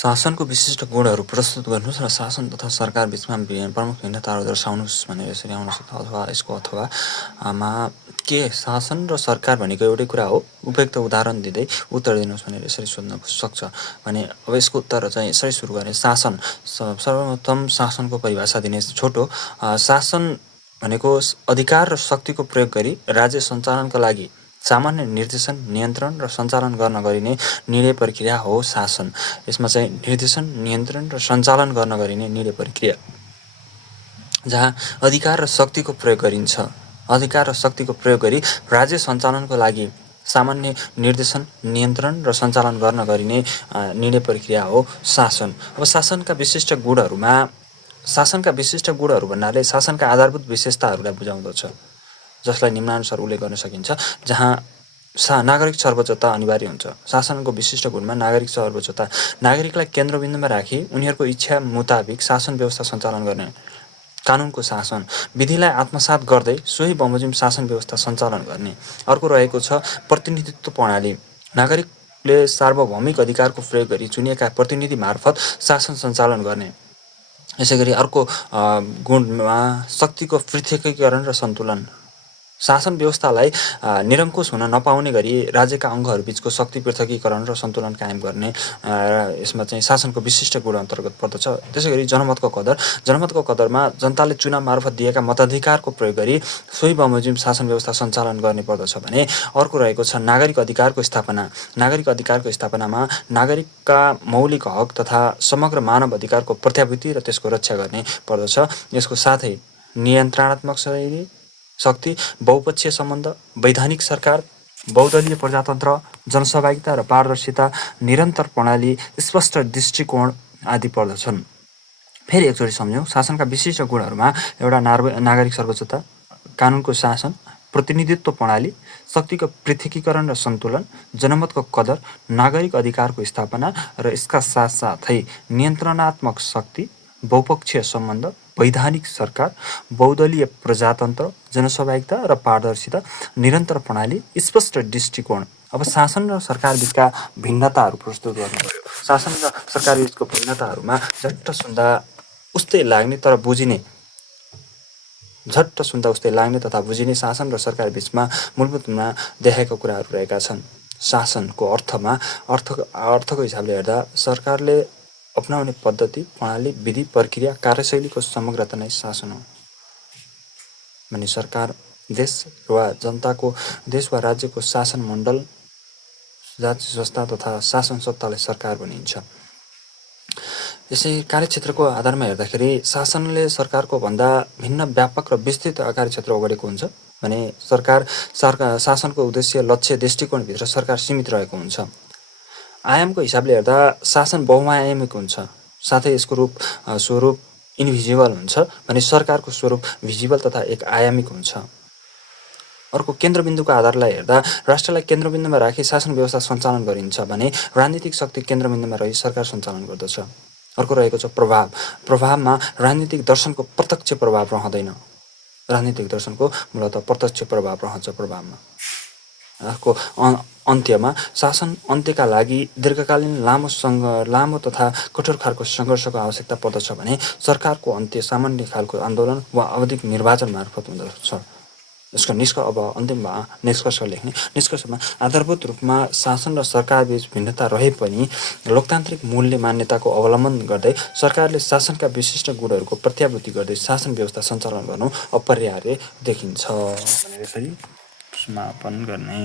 शासनको विशिष्ट गुणहरू प्रस्तुत गर्नुहोस् र शासन तथा सरकार बीचमा प्रमुख भिन्नताहरू दर्शाउनुहोस् भनेर यसरी आउन सक्छ। अथवा यसको मा के शासन र सरकार भनेको एउटै कुरा हो, उपयुक्त उदाहरण दिँदै उत्तर दिनुहोस् भनेर यसरी सोध्न सक्छ भने अब यसको उत्तर चाहिँ यसरी सुरु गरेँ। शासन, सर्वप्रथम शासनको परिभाषा दिने छोटो। शासन भनेको अधिकार र शक्तिको प्रयोग गरी राज्य सञ्चालनका लागि सामान्य निर्देशन, नियन्त्रण र सञ्चालन गर्न गरिने निर्णय प्रक्रिया हो शासन। यसमा चाहिँ निर्देशन, नियन्त्रण र सञ्चालन गर्न गरिने निर्णय प्रक्रिया जहाँ अधिकार र शक्तिको प्रयोग गरिन्छ। अधिकार र शक्तिको प्रयोग गरी राज्य सञ्चालनको लागि सामान्य निर्देशन, नियन्त्रण र सञ्चालन गर्न गरिने निर्णय प्रक्रिया हो शासन। अब शासनका विशिष्ट गुणहरू भन्नाले शासनका आधारभूत विशेषताहरूलाई बुझाउँदछ, जसलाई निम्नानुसार उल्लेख गर्न सकिन्छ। जहाँ नागरिक सर्वोच्चता अनिवार्य हुन्छ। शासनको विशिष्ट गुणमा नागरिक सर्वोच्चता, नागरिकलाई केन्द्रबिन्दुमा राखी उनीहरूको इच्छा मुताबिक शासन व्यवस्था सञ्चालन गर्ने कानुनको शासन, विधिलाई आत्मसात गर्दै सोही बमोजिम शासन व्यवस्था सञ्चालन गर्ने। अर्को रहेको छ प्रतिनिधित्व प्रणाली, नागरिकले सार्वभौमिक अधिकारको प्रयोग गरी चुनिएका प्रतिनिधि मार्फत शासन सञ्चालन गर्ने। यसैगरी अर्को गुणमा शक्तिको पृथकीकरण र सन्तुलन, शासन व्यवस्थालाई निरङ्कुश हुन नपाउने गरी राज्यका अङ्गहरूबीचको शक्ति पृथकीकरण र सन्तुलन कायम गर्ने यसमा चाहिँ शासनको विशिष्ट गुण अन्तर्गत पर्दछ। त्यसैगरी जनमतको कदर, जनमतको कदरमा जनताले चुनाव मार्फत दिएका मताधिकारको प्रयोग गरी सोही बमोजिम शासन व्यवस्था सञ्चालन गर्ने पर्दछ भने अर्को रहेको छ नागरिक अधिकारको स्थापना। नागरिक अधिकारको स्थापनामा नागरिकका मौलिक हक तथा समग्र मानव अधिकारको प्रत्याभूति र त्यसको रक्षा गर्ने पर्दछ। यसको साथै नियन्त्रणात्मक शक्ति, बहुपक्षीय सम्बन्ध, वैधानिक सरकार, बहुदलीय प्रजातन्त्र, जनसहभागिता र पारदर्शिता, निरन्तर प्रणाली, स्पष्ट दृष्टिकोण आदि पर्दछन्। फेरि एकचोटि सम्झौँ। शासनका विशिष्ट गुणहरूमा एउटा नागरिक सर्वोच्चता, कानुनको शासन, प्रतिनिधित्व प्रणाली, शक्तिको पृथकीकरण र सन्तुलन, जनमतको कदर, नागरिक अधिकारको स्थापना र यसका साथसाथै नियन्त्रणात्मक शक्ति, बहुपक्षीय सम्बन्ध, वैधानिक सरकार, बहुदलीय प्रजातन्त्र, जनसहभागिता र पारदर्शिता, निरन्तर प्रणाली, स्पष्ट दृष्टिकोण। अब शासन र सरकार बीचका भिन्नताहरू प्रस्तुत गर्नुपर्यो। शासन र सरकार बीचको भिन्नताहरूमा झट्ट सुन्दा उस्तै लाग्ने तथा बुझिने शासन र सरकार बीचमा मूलभूतमा देखाएका कुराहरू रहेका छन्। शासनको अर्थको हिसाबले हेर्दा सरकारले अपनाउने पद्धति, प्रणाली, विधि, प्रक्रिया, कार्यशैलीको समग्रता नै शासन हो। भने सरकार देश वा राज्यको शासन मण्डल, जाति संस्था तथा शासन सत्तालाई सरकार भनिन्छ। यसै कार्यक्षेत्रको आधारमा हेर्दाखेरि शासनले सरकारको भन्दा भिन्न व्यापक र विस्तृत कार्यक्षेत्र ओगटेको हुन्छ भने शासनको उद्देश्य, लक्ष्य, दृष्टिकोणभित्र सरकार सीमित रहेको हुन्छ। आयामको हिसाबले हेर्दा शासन बहुआयामिक हुन्छ, साथै यसको स्वरूप इन्भिजिबल हुन्छ भने सरकारको स्वरूप भिजिबल तथा एक आयामिक हुन्छ। अर्को केन्द्रबिन्दुको आधारलाई हेर्दा राष्ट्रलाई केन्द्रबिन्दुमा राखी शासन व्यवस्था सञ्चालन गरिन्छ भने राजनीतिक शक्ति केन्द्रबिन्दुमा रही सरकार सञ्चालन गर्दछ। अर्को रहेको छ प्रभाव। प्रभावमा राजनीतिक दर्शनको प्रत्यक्ष प्रभाव रहँदैन, राजनीतिक दर्शनको मूलतः प्रत्यक्ष प्रभाव रहन्छ प्रभावमा। अर्को अन्त्यमा शासन अन्त्यका लागि दीर्घकालीन लामो तथा कठोर खालको सङ्घर्षको आवश्यकता पर्दछ भने सरकारको अन्त्य सामान्य खालको आन्दोलन वा आवधिक निर्वाचन मार्फत हुँदछ। यसको अन्तिममा निष्कर्ष लेख्ने। निष्कर्षमा आधारभूत रूपमा शासन र सरकारबीच भिन्नता रहे पनि लोकतान्त्रिक मूल्य मान्यताको अवलम्बन गर्दै सरकारले शासनका विशिष्ट गुणहरूको प्रत्याभूति गर्दै शासन व्यवस्था सञ्चालन गर्नु अपरिहार्य देखिन्छ भनेर यसरी समापन गर्ने।